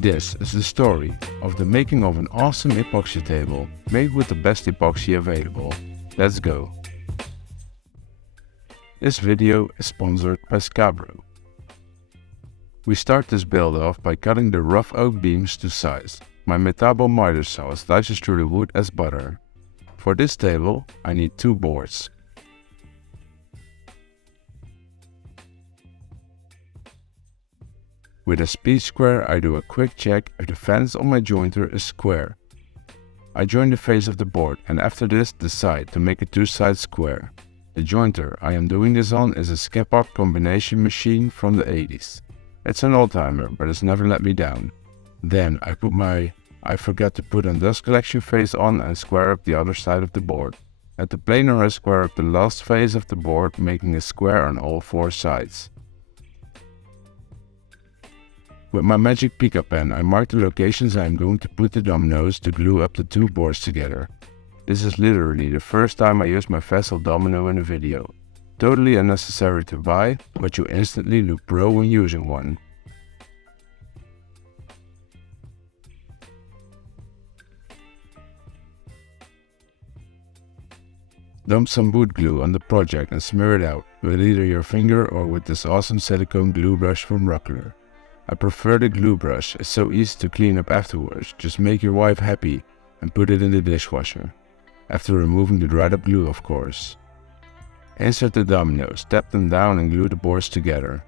This is the story of the making of an awesome epoxy table made with the best epoxy available. Let's go! This video is sponsored by Scabro. We start this build off by cutting the rough oak beams to size. My Metabo miter saw slices through the wood as butter. For this table I need 2 boards. With a speed square I do a quick check if the fence on my jointer is square. I join the face of the board and after this the side to make a 2-side square. The jointer I am doing this on is a Skepop combination machine from the 80s. It's an old-timer but it's never let me down. Then I forgot to put a dust collection face on and square up the other side of the board. At the planer I square up the last face of the board, making a square on all 4 sides. With my magic Pika pen I mark the locations I am going to put the dominoes to glue up the 2 boards together. This is literally the first time I use my vessel domino in a video. Totally unnecessary to buy, but you instantly look pro when using one. Dump some wood glue on the project and smear it out with either your finger or with this awesome silicone glue brush from Rockler. I prefer the glue brush, it's so easy to clean up afterwards, just make your wife happy and put it in the dishwasher. After removing the dried up glue of course. Insert the dominoes, tap them down and glue the boards together.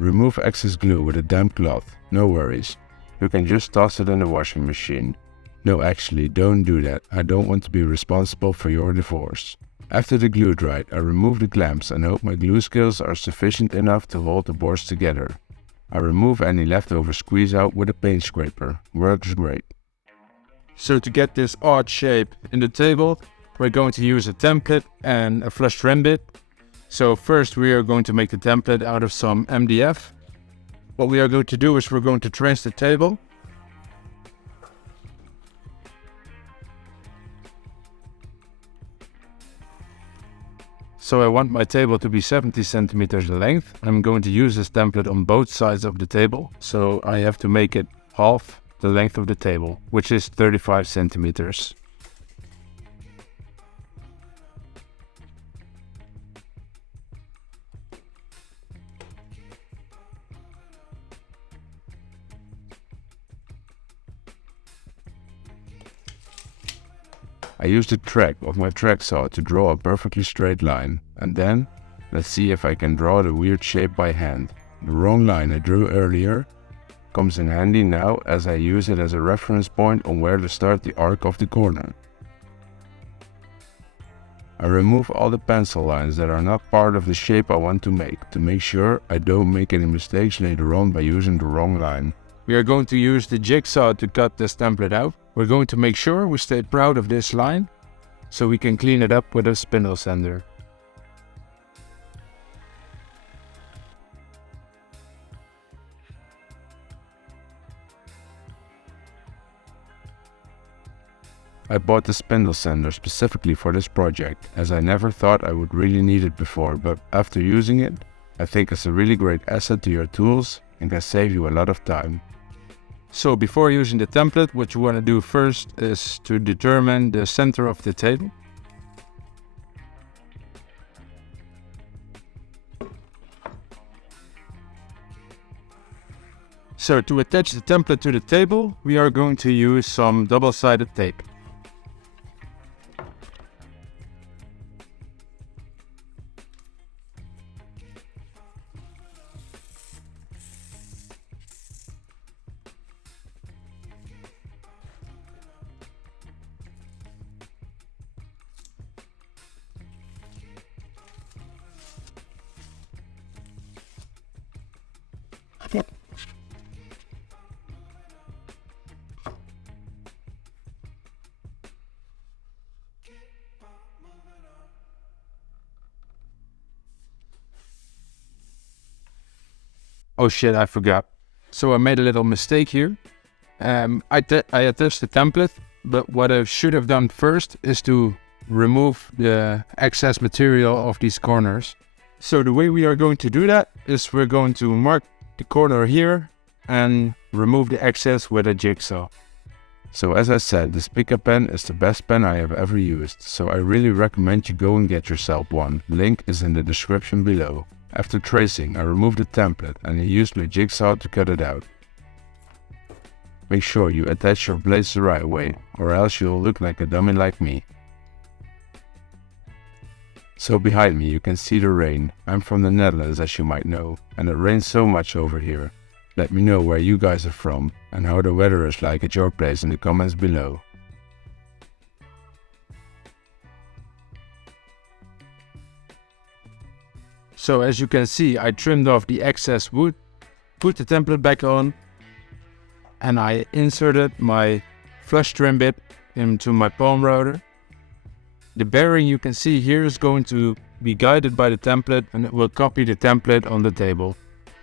Remove excess glue with a damp cloth, no worries. You can just toss it in the washing machine. No, actually don't do that, I don't want to be responsible for your divorce. After the glue dried, I remove the clamps and hope my glue skills are sufficient enough to hold the boards together. I remove any leftover squeeze out with a paint scraper, works great. So to get this odd shape in the table, we're going to use a template and a flush trim bit. So first we are going to make the template out of some MDF. What we are going to do is we're going to trench the table. So I want my table to be 70 centimeters in length. I'm going to use this template on both sides of the table. So I have to make it half the length of the table, which is 35 centimeters. I use the track of my track saw to draw a perfectly straight line, and then let's see if I can draw the weird shape by hand. The wrong line I drew earlier comes in handy now as I use it as a reference point on where to start the arc of the corner. I remove all the pencil lines that are not part of the shape I want to make sure I don't make any mistakes later on by using the wrong line. We are going to use the jigsaw to cut this template out. We're going to make sure we stay proud of this line, so we can clean it up with a spindle sander. I bought the spindle sander specifically for this project, as I never thought I would really need it before, but after using it, I think it's a really great asset to your tools and can save you a lot of time. So before using the template, what you want to do first is to determine the center of the table. So to attach the template to the table, we are going to use some double-sided tape. Oh shit, I forgot. So I made a little mistake here. I attached the template, but what I should have done first is to remove the excess material of these corners. So the way we are going to do that is we're going to mark the corner here and remove the excess with a jigsaw. So as I said, this pick-up pen is the best pen I have ever used, so I really recommend you go and get yourself one. Link is in the description below. After tracing, I removed the template and I used my jigsaw to cut it out. Make sure you attach your blades the right way, or else you'll look like a dummy like me. So behind me you can see the rain. I'm from the Netherlands, as you might know, and it rains so much over here. Let me know where you guys are from and how the weather is like at your place in the comments below. So as you can see, I trimmed off the excess wood, put the template back on, and I inserted my flush trim bit into my palm router. The bearing you can see here is going to be guided by the template, and it will copy the template on the table.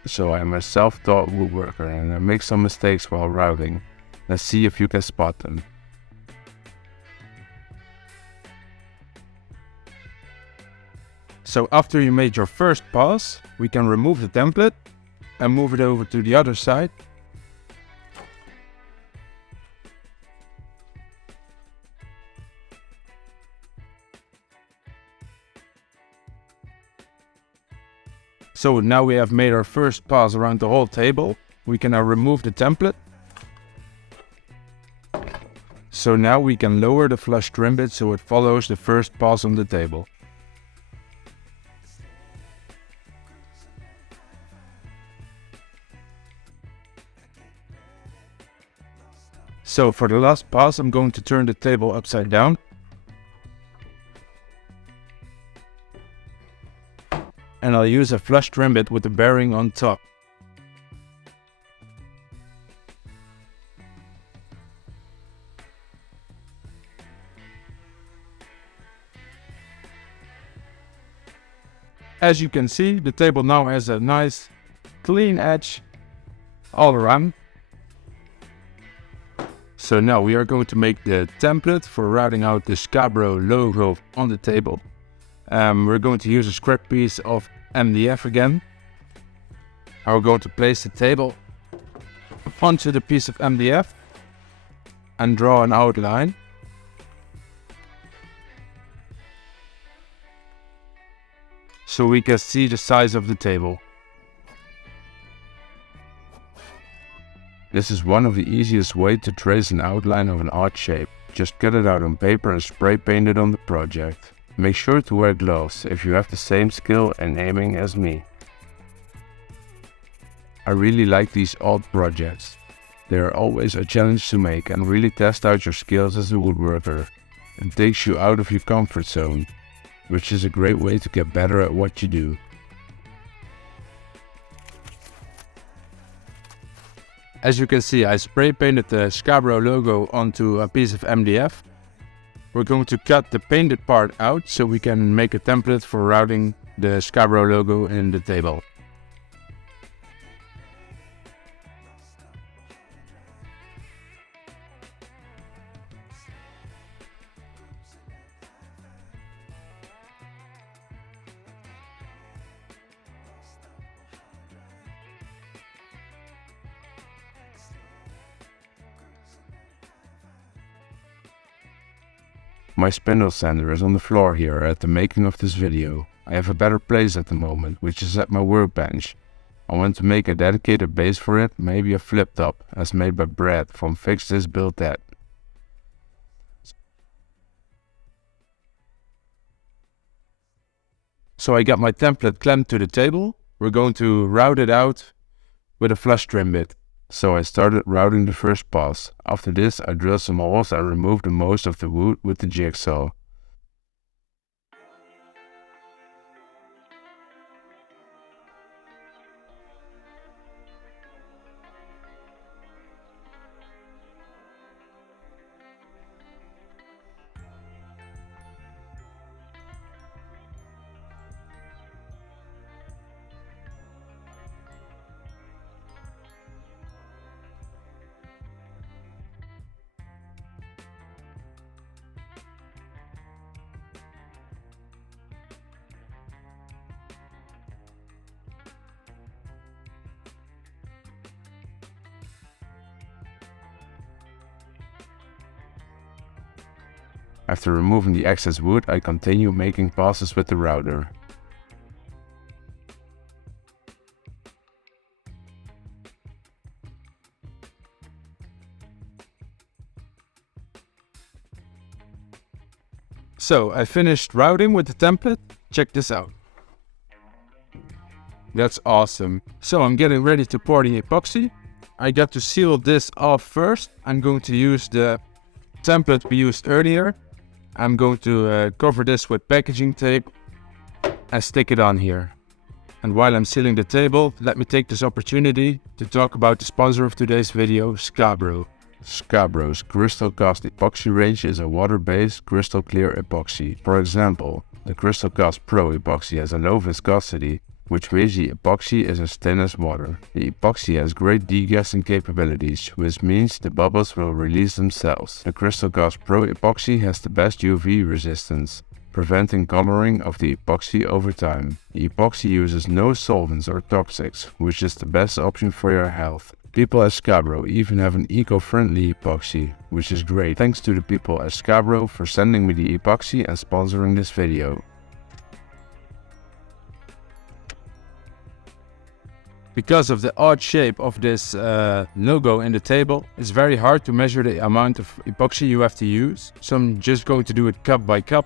So I am a self-taught woodworker and I make some mistakes while routing. Let's see if you can spot them. So after you made your first pass, we can remove the template and move it over to the other side. So now we have made our first pass around the whole table. We can now remove the template. So now we can lower the flush trim bit so it follows the first pass on the table. So for the last pass, I'm going to turn the table upside down. And I'll use a flush trim bit with the bearing on top. As you can see, the table now has a nice clean edge all around. So now we are going to make the template for routing out the Scabro logo on the table. We're going to use a scrap piece of MDF again. We're going to place the table onto the piece of MDF and draw an outline. So we can see the size of the table. This is one of the easiest ways to trace an outline of an odd shape. Just cut it out on paper and spray paint it on the project. Make sure to wear gloves if you have the same skill and aiming as me. I really like these odd projects. They are always a challenge to make and really test out your skills as a woodworker. It takes you out of your comfort zone, which is a great way to get better at what you do. As you can see, I spray painted the Scabro logo onto a piece of MDF. We're going to cut the painted part out so we can make a template for routing the Scabro logo in the table. My spindle sander is on the floor here at the making of this video. I have a better place at the moment, which is at my workbench. I want to make a dedicated base for it, maybe a flip top, as made by Brad from Fix This Build That. So I got my template clamped to the table. We're going to route it out with a flush trim bit. So I started routing the first pass. After this I drilled some holes and removed the most of the wood with the jigsaw. After removing the excess wood, I continue making passes with the router. So I finished routing with the template. Check this out. That's awesome. So I'm getting ready to pour the epoxy. I got to seal this off first. I'm going to use the template we used earlier. I'm going to cover this with packaging tape and stick it on here. And while I'm sealing the table, let me take this opportunity to talk about the sponsor of today's video, Scabro. Scabro's Crystal Cast Epoxy range is a water-based crystal clear epoxy. For example, the Crystal Cast Pro epoxy has a low viscosity, which means the epoxy is as thin as water. The epoxy has great degassing capabilities, which means the bubbles will release themselves. The Crystal Cast Pro epoxy has the best UV resistance, preventing coloring of the epoxy over time. The epoxy uses no solvents or toxics, which is the best option for your health. People at Scabro even have an eco-friendly epoxy, which is great. Thanks to the people at Scabro for sending me the epoxy and sponsoring this video. Because of the odd shape of this logo in the table, it's very hard to measure the amount of epoxy you have to use. So I'm just going to do it cup by cup.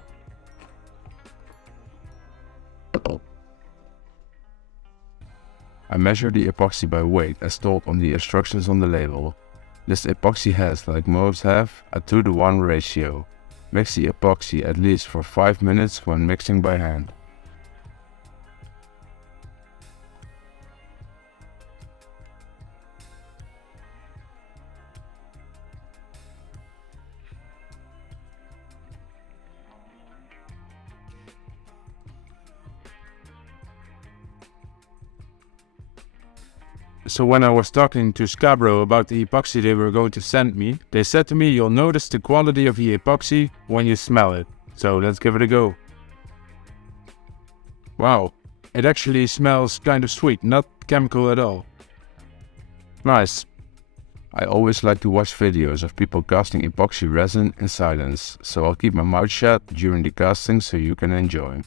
I measure the epoxy by weight as told on the instructions on the label. This epoxy has, like most have, a 2:1 ratio. Mix the epoxy at least for 5 minutes when mixing by hand. So when I was talking to Scabro about the epoxy they were going to send me, they said to me, you'll notice the quality of the epoxy when you smell it. So let's give it a go. Wow, it actually smells kind of sweet, not chemical at all. Nice. I always like to watch videos of people casting epoxy resin in silence, so I'll keep my mouth shut during the casting so you can enjoy.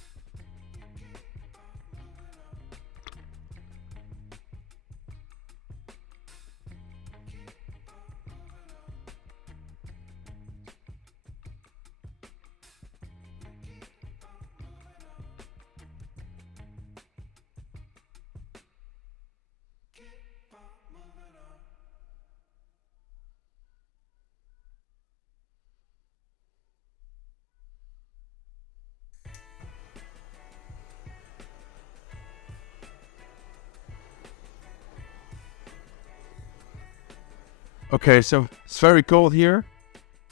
Okay, so it's very cold here.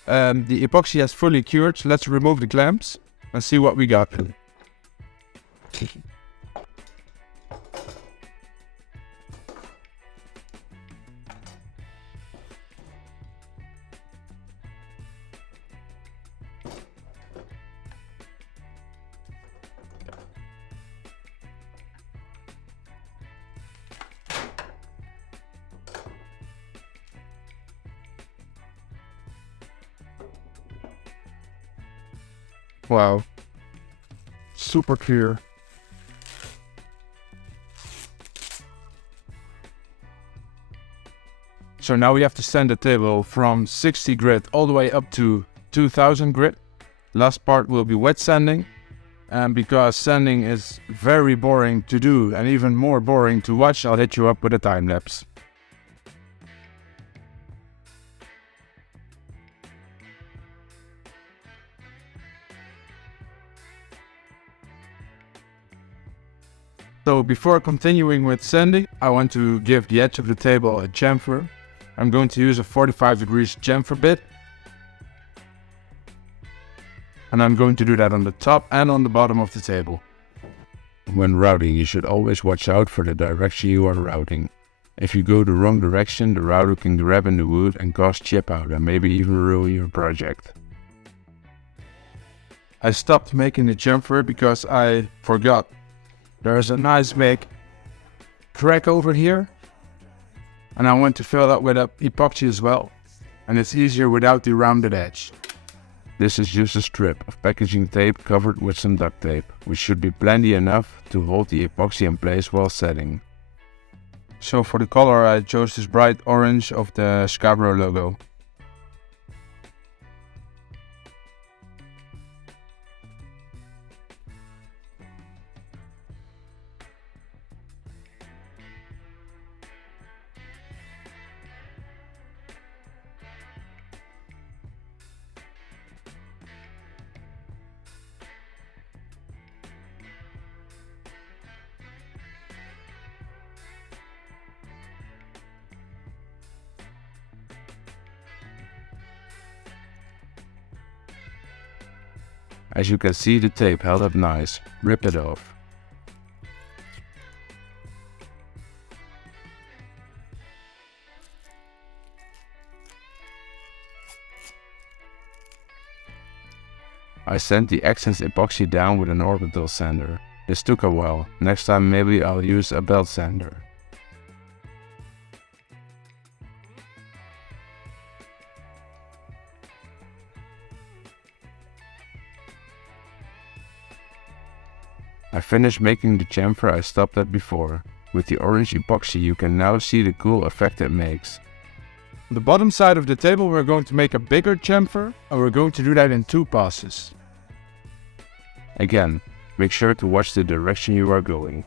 The epoxy has fully cured, so let's remove the clamps and see what we got. Wow, super clear. So now we have to sand the table from 60 grit all the way up to 2000 grit. Last part will be wet sanding. And because sanding is very boring to do and even more boring to watch, I'll hit you up with a time lapse. So before continuing with sanding, I want to give the edge of the table a chamfer. I'm going to use a 45 degrees chamfer bit. And I'm going to do that on the top and on the bottom of the table. When routing, you should always watch out for the direction you are routing. If you go the wrong direction, the router can grab in the wood and cause chip out and maybe even ruin your project. I stopped making the chamfer because I forgot. There's a nice big crack over here. And I want to fill that with epoxy as well. And it's easier without the rounded edge. This is just a strip of packaging tape covered with some duct tape, which should be plenty enough to hold the epoxy in place while setting. So for the color I chose this bright orange of the Scarborough logo. As you can see, the tape held up nice. Rip it off. I sent the accents epoxy down with an orbital sander. This took a while. Next time maybe I'll use a belt sander. I finished making the chamfer I stopped at before. With the orange epoxy you can now see the cool effect it makes. On the bottom side of the table we're going to make a bigger chamfer, and we're going to do that in 2 passes. Again, make sure to watch the direction you are going.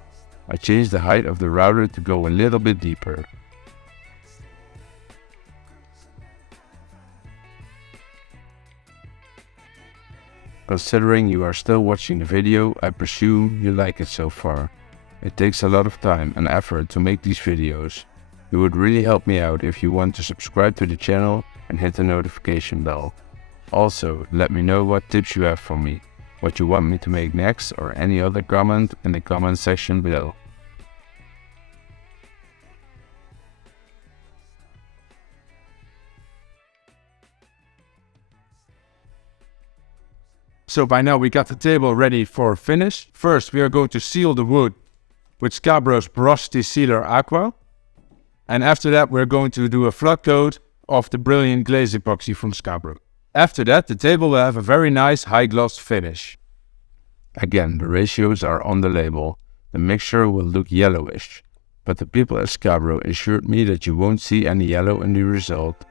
I changed the height of the router to go a little bit deeper. Considering you are still watching the video, I presume you like it so far. It takes a lot of time and effort to make these videos. It would really help me out if you want to subscribe to the channel and hit the notification bell. Also, let me know what tips you have for me, what you want me to make next, or any other comment in the comment section below. So by now we got the table ready for finish. First we are going to seal the wood with Scarborough's Porosity Sealer Aqua. And after that we're going to do a flood coat of the brilliant glaze epoxy from Scarborough. After that the table will have a very nice high gloss finish. Again, the ratios are on the label. The mixture will look yellowish, but the people at Scarborough assured me that you won't see any yellow in the result.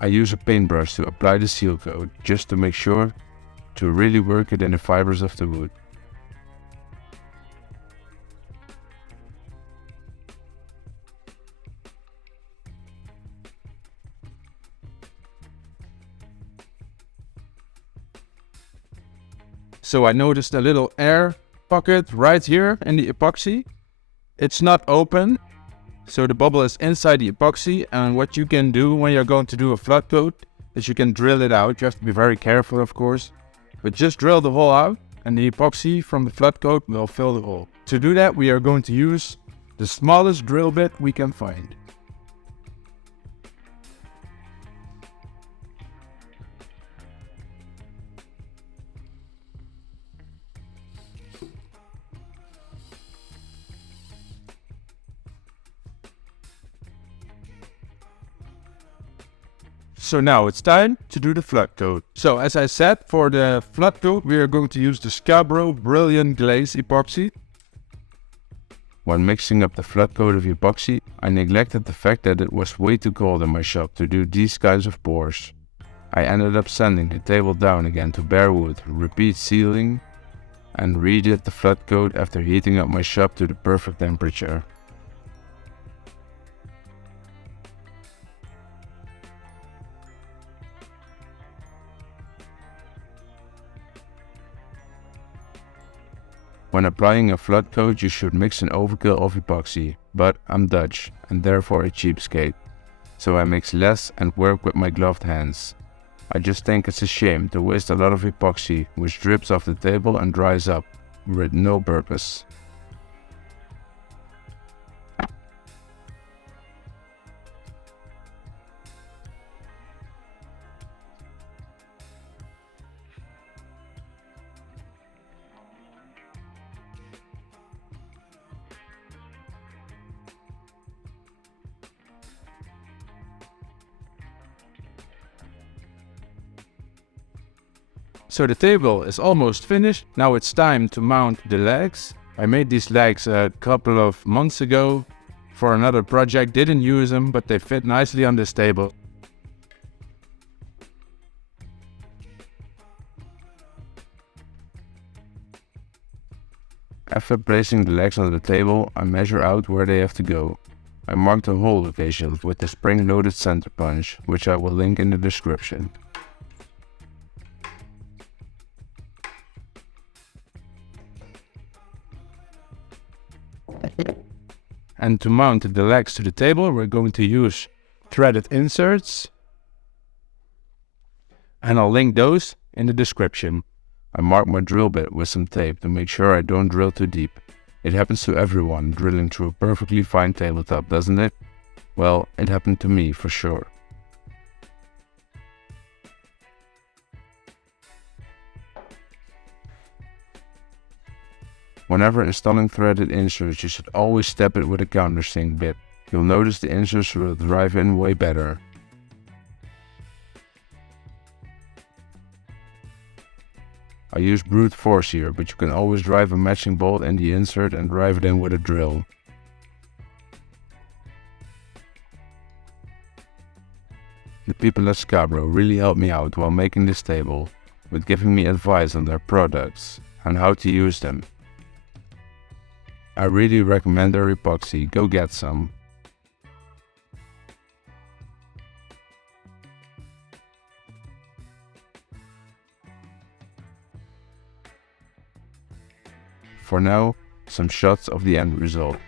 I use a paintbrush to apply the seal coat, just to make sure to really work it in the fibers of the wood. So I noticed a little air pocket right here in the epoxy. It's not open, so the bubble is inside the epoxy, and what you can do when you're going to do a flood coat is you can drill it out. You have to be very careful, of course, but just drill the hole out and the epoxy from the flood coat will fill the hole. To do that we are going to use the smallest drill bit we can find. So now it's time to do the flood coat. So as I said, for the flood coat we are going to use the Scarborough Brilliant Glaze Epoxy. When mixing up the flood coat of epoxy, I neglected the fact that it was way too cold in my shop to do these kinds of pours. I ended up sanding the table down again to bare wood, repeat sealing, and redid the flood coat after heating up my shop to the perfect temperature. When applying a flood coat, you should mix an overkill of epoxy, but I'm Dutch and therefore a cheapskate, so I mix less and work with my gloved hands. I just think it's a shame to waste a lot of epoxy which drips off the table and dries up, with no purpose. So the table is almost finished. Now it's time to mount the legs. I made these legs a couple of months ago for another project. Didn't use them, but they fit nicely on this table. After placing the legs on the table, I measure out where they have to go. I mark the hole location with the spring-loaded center punch, which I will link in the description. And to mount the legs to the table, we're going to use threaded inserts. And I'll link those in the description. I mark my drill bit with some tape to make sure I don't drill too deep. It happens to everyone drilling through a perfectly fine tabletop, doesn't it? Well, it happened to me for sure. Whenever installing threaded inserts, you should always step it with a countersink bit. You'll notice the inserts will drive in way better. I use brute force here, but you can always drive a matching bolt in the insert and drive it in with a drill. The people at Scarborough really helped me out while making this table, with giving me advice on their products and how to use them. I really recommend their epoxy, go get some. For now, some shots of the end result.